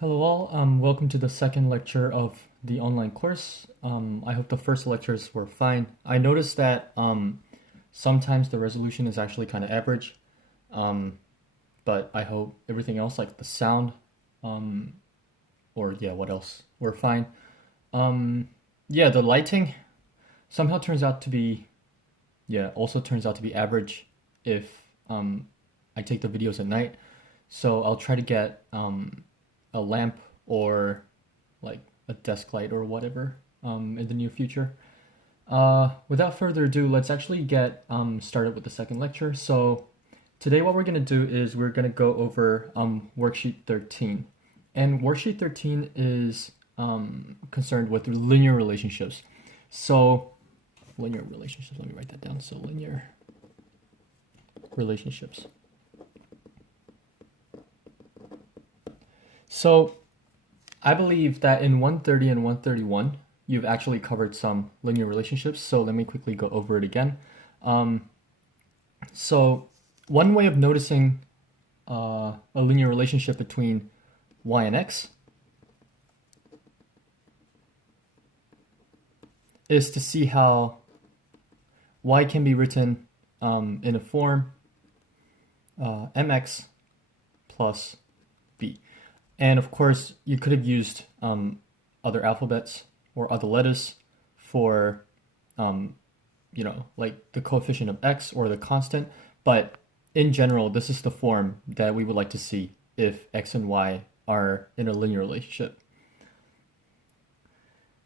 Hello all, welcome to the second lecture of the online course. I hope the first lectures were fine. I noticed that sometimes the resolution is actually kind of average, but I hope everything else, like the sound, what else, were fine. The lighting somehow turns out to be, also turns out to be average if I take the videos at night. So I'll try to get a lamp or like a desk light or whatever in the near future. Without further ado, let's actually get started with the second lecture. So today what we're going to do is we're going to go over worksheet 13. And worksheet 13 is concerned with linear relationships. So linear relationships, let me write that down. So linear relationships. So I believe that in 130 and 131, you've actually covered some linear relationships. So let me quickly go over it again. So one way of noticing a linear relationship between y and x is to see how y can be written in a form mx plus b. And of course, you could have used other alphabets or other letters for, like the coefficient of x or the constant. But in general, this is the form that we would like to see if x and y are in a linear relationship.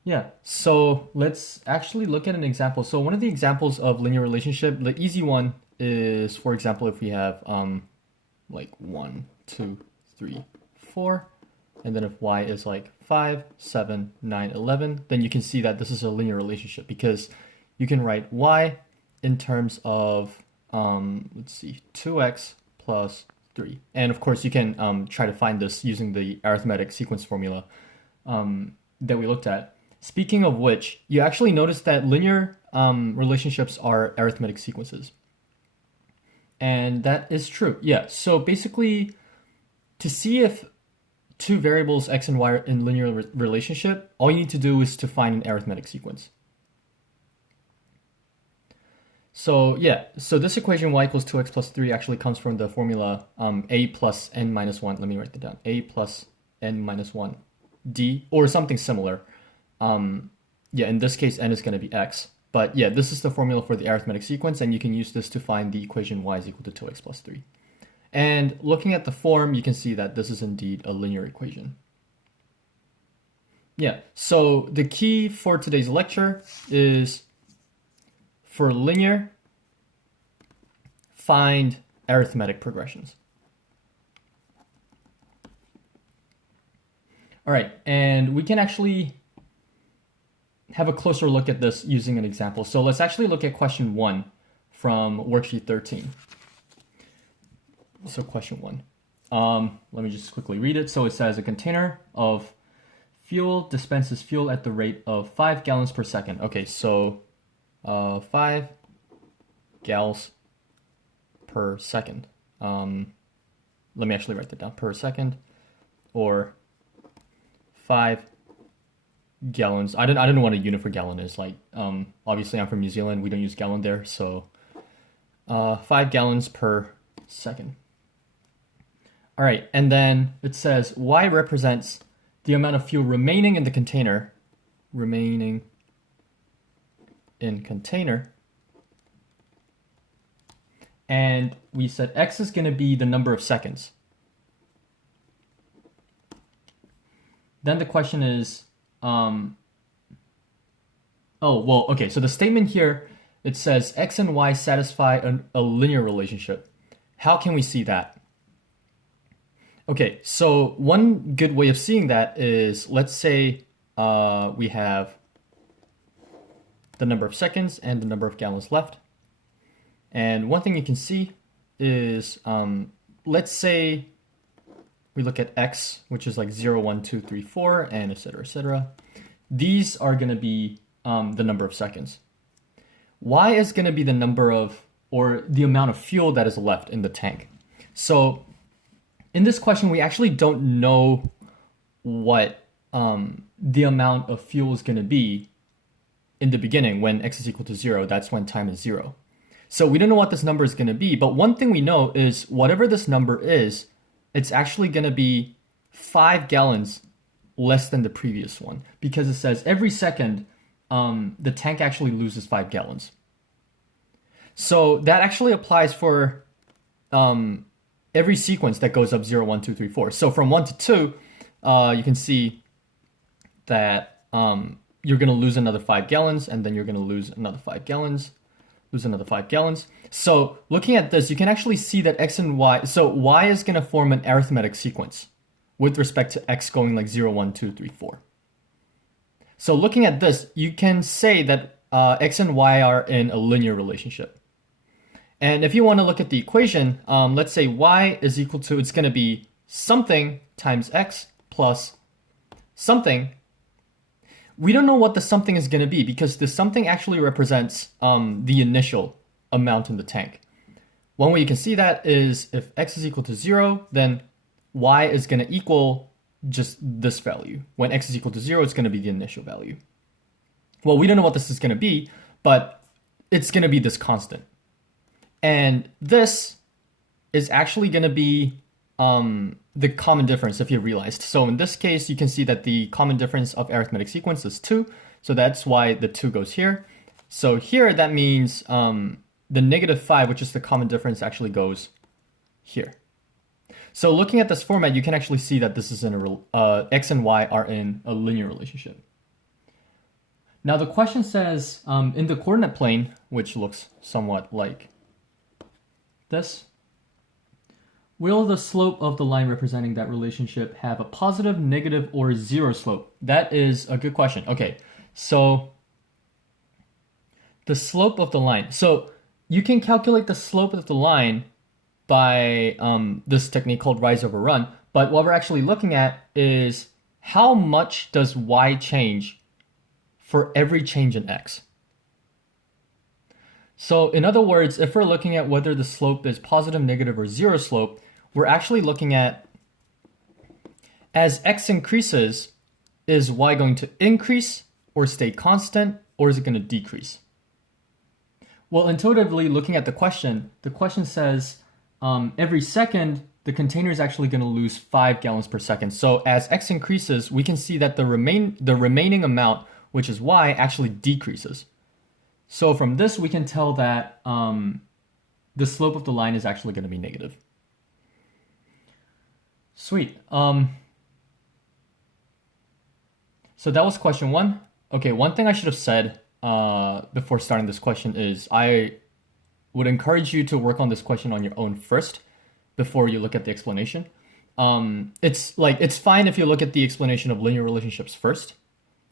Yeah, so let's actually look at an example. So one of the examples of linear relationship, the easy one is, for example, if we have like 1, 2, 3, 4, and then if y is like 5, 7, 9, 11, then you can see that this is a linear relationship because you can write y in terms of, 2x plus 3. And of course, you can try to find this using the arithmetic sequence formula that we looked at. Speaking of which, you actually notice that linear relationships are arithmetic sequences. And that is true. Yeah, so basically, to see if two variables x and y are in linear relationship, all you need to do is to find an arithmetic sequence. So yeah, so this equation y equals 2x plus 3 actually comes from the formula a plus n minus 1. Let me write that down. A plus n minus 1 d, or something similar. In this case, n is going to be x. But yeah, this is the formula for the arithmetic sequence, and you can use this to find the equation y is equal to 2x plus 3. And looking at the form, you can see that this is indeed a linear equation. Yeah, so the key for today's lecture is for linear, find arithmetic progressions. All right, and we can actually have a closer look at this using an example. So let's actually look at question 1 from worksheet 13. So question 1. Let me just quickly read it. So it says a container of fuel dispenses fuel at the rate of 5 gallons per second. Okay, so 5 gallons per second. Let me actually write that down. Per second, or 5 gallons. I don't know what a unit for gallon is. Like, obviously I'm from New Zealand. We don't use gallon there. So 5 gallons per second. All right, and then it says y represents the amount of fuel remaining in the container, and we said x is going to be the number of seconds. Then the question is, so the statement here, it says x and y satisfy a linear relationship. How can we see that? Okay, so one good way of seeing that is, let's say we have the number of seconds and the number of gallons left. And one thing you can see is, let's say we look at x, which is like 0, 1, 2, 3, 4, and et cetera, et cetera. These are going to be the number of seconds. Y is going to be the number of, or the amount of fuel that is left in the tank. So in this question, we actually don't know what the amount of fuel is going to be in the beginning when x is equal to 0. That's when time is 0. So we don't know what this number is going to be, but one thing we know is whatever this number is, it's actually going to be 5 gallons less than the previous one, because it says every second the tank actually loses 5 gallons. So that actually applies for every sequence that goes up 0, 1, 2, 3, 4. So from 1 to 2, you can see that you're going to lose another 5 gallons, and then you're going to lose another 5 gallons, lose another 5 gallons. So looking at this, you can actually see that x and y, so y is going to form an arithmetic sequence with respect to x going like 0, 1, 2, 3, 4. So looking at this, you can say that x and y are in a linear relationship. And if you want to look at the equation, let's say y is equal to, it's going to be something times x plus something. We don't know what the something is going to be because the something actually represents the initial amount in the tank. One way you can see that is if x is equal to 0, then y is going to equal just this value. When x is equal to 0, it's going to be the initial value. Well, we don't know what this is going to be, but it's going to be this constant. And this is actually going to be the common difference, if you realized. So in this case, you can see that the common difference of arithmetic sequence is 2. So that's why the 2 goes here. So here, that means the -5, which is the common difference, actually goes here. So looking at this format, you can actually see that this is in a x and y are in a linear relationship. Now the question says, in the coordinate plane, which looks somewhat like this, will the slope of the line representing that relationship have a positive, negative, or 0 slope? That is a good question. Okay, so the slope of the line. So you can calculate the slope of the line by this technique called rise over run. But what we're actually looking at is how much does y change for every change in x. So in other words, if we're looking at whether the slope is positive, negative, or 0 slope, we're actually looking at, as x increases, is y going to increase or stay constant, or is it going to decrease? Well, intuitively, looking at the question says every second, the container is actually going to lose 5 gallons per second. So as x increases, we can see that the remaining amount, which is y, actually decreases. So from this, we can tell that the slope of the line is actually going to be negative. Sweet. So that was question 1. Okay, one thing I should have said before starting this question is I would encourage you to work on this question on your own first before you look at the explanation. It's fine if you look at the explanation of linear relationships first,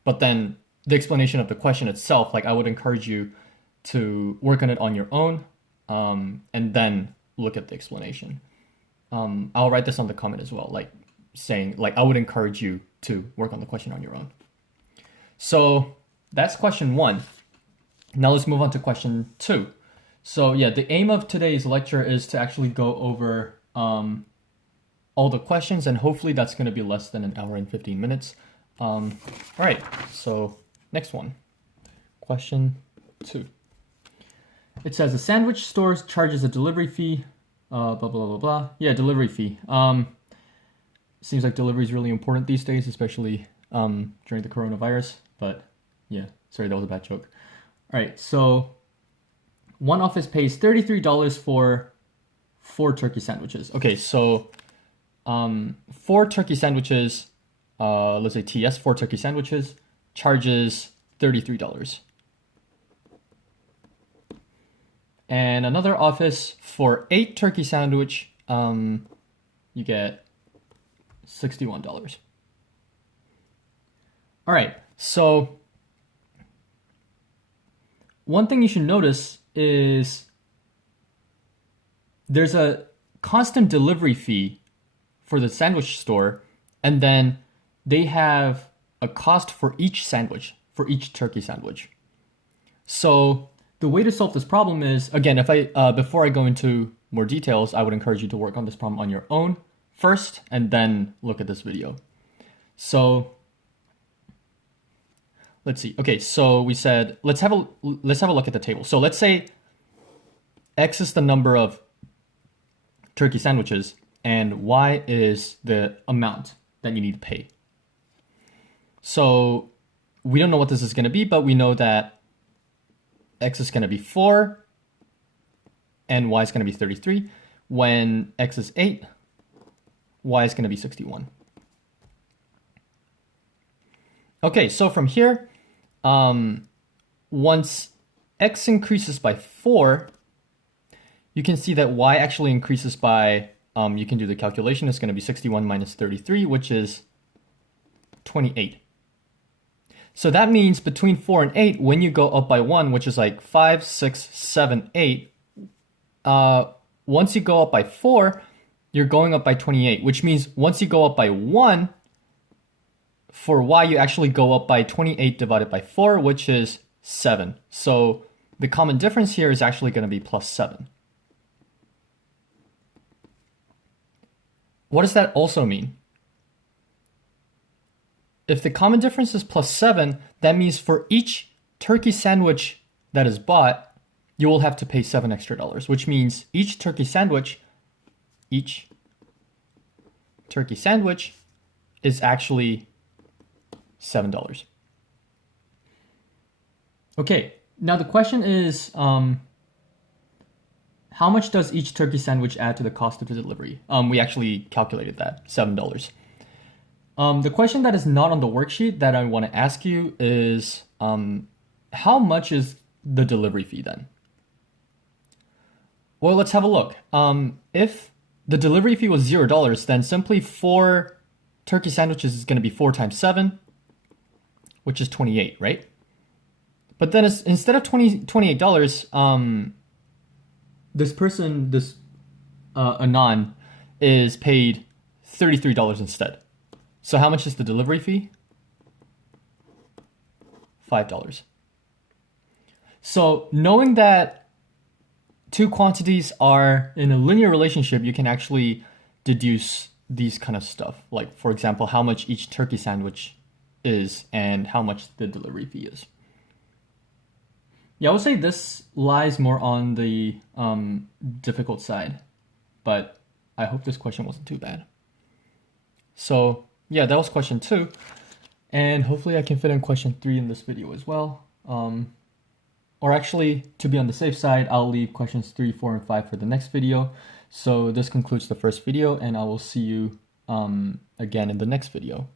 but then the explanation of the question itself, I would encourage you to work on it on your own and then look at the explanation. I'll write this on the comment as well, saying I would encourage you to work on the question on your own. So that's question 1. Now let's move on to question 2. So yeah, the aim of today's lecture is to actually go over all the questions, and hopefully that's going to be less than an hour and 15 minutes. All right, so next one, question 2. It says a sandwich store charges a delivery fee, blah, blah, blah, blah. Yeah, delivery fee. Seems like delivery is really important these days, especially during the coronavirus, but yeah, sorry, that was a bad joke. All right, so one office pays $33 for 4 turkey sandwiches. Okay, so 4 turkey sandwiches, let's say TS, 4 turkey sandwiches, charges $33. And another office for 8 turkey sandwich, you get $61. All right, so one thing you should notice is there's a constant delivery fee for the sandwich store, and then they have a cost for each sandwich, for each turkey sandwich. So the way to solve this problem is, again, before I go into more details, I would encourage you to work on this problem on your own first, and then look at this video. So let's see. Okay, so we said let's have a look at the table. So let's say X is the number of turkey sandwiches and Y is the amount that you need to pay. So we don't know what this is going to be, but we know that X is going to be 4 and Y is going to be 33. When X is 8, Y is going to be 61. Okay, so from here, once X increases by 4, you can see that Y actually increases by, you can do the calculation, it's going to be 61 minus 33, which is 28. So that means between 4 and 8, when you go up by 1, which is like 5, 6, 7, 8, once you go up by 4, you're going up by 28, which means once you go up by 1, for Y, you actually go up by 28 divided by 4, which is 7. So the common difference here is actually going to be plus 7. What does that also mean? If the common difference is plus 7, that means for each turkey sandwich that is bought, you will have to pay $7 extra, which means each turkey sandwich is actually $7. Okay, now the question is, how much does each turkey sandwich add to the cost of the delivery? We actually calculated that, $7. The question that is not on the worksheet that I want to ask you is, how much is the delivery fee then? Well, let's have a look. If the delivery fee was $0, then simply 4 turkey sandwiches is going to be 4 times 7, which is 28, right? But then instead of $28, this Anon is paid $33 instead. So how much is the delivery fee? $5. So knowing that two quantities are in a linear relationship, you can actually deduce these kind of stuff. Like, for example, how much each turkey sandwich is and how much the delivery fee is. Yeah, I would say this lies more on the difficult side, but I hope this question wasn't too bad. So yeah, that was question 2, and hopefully I can fit in question 3 in this video as well. Or actually, to be on the safe side, I'll leave questions 3, 4, and 5 for the next video. So this concludes the first video, and I will see you again in the next video.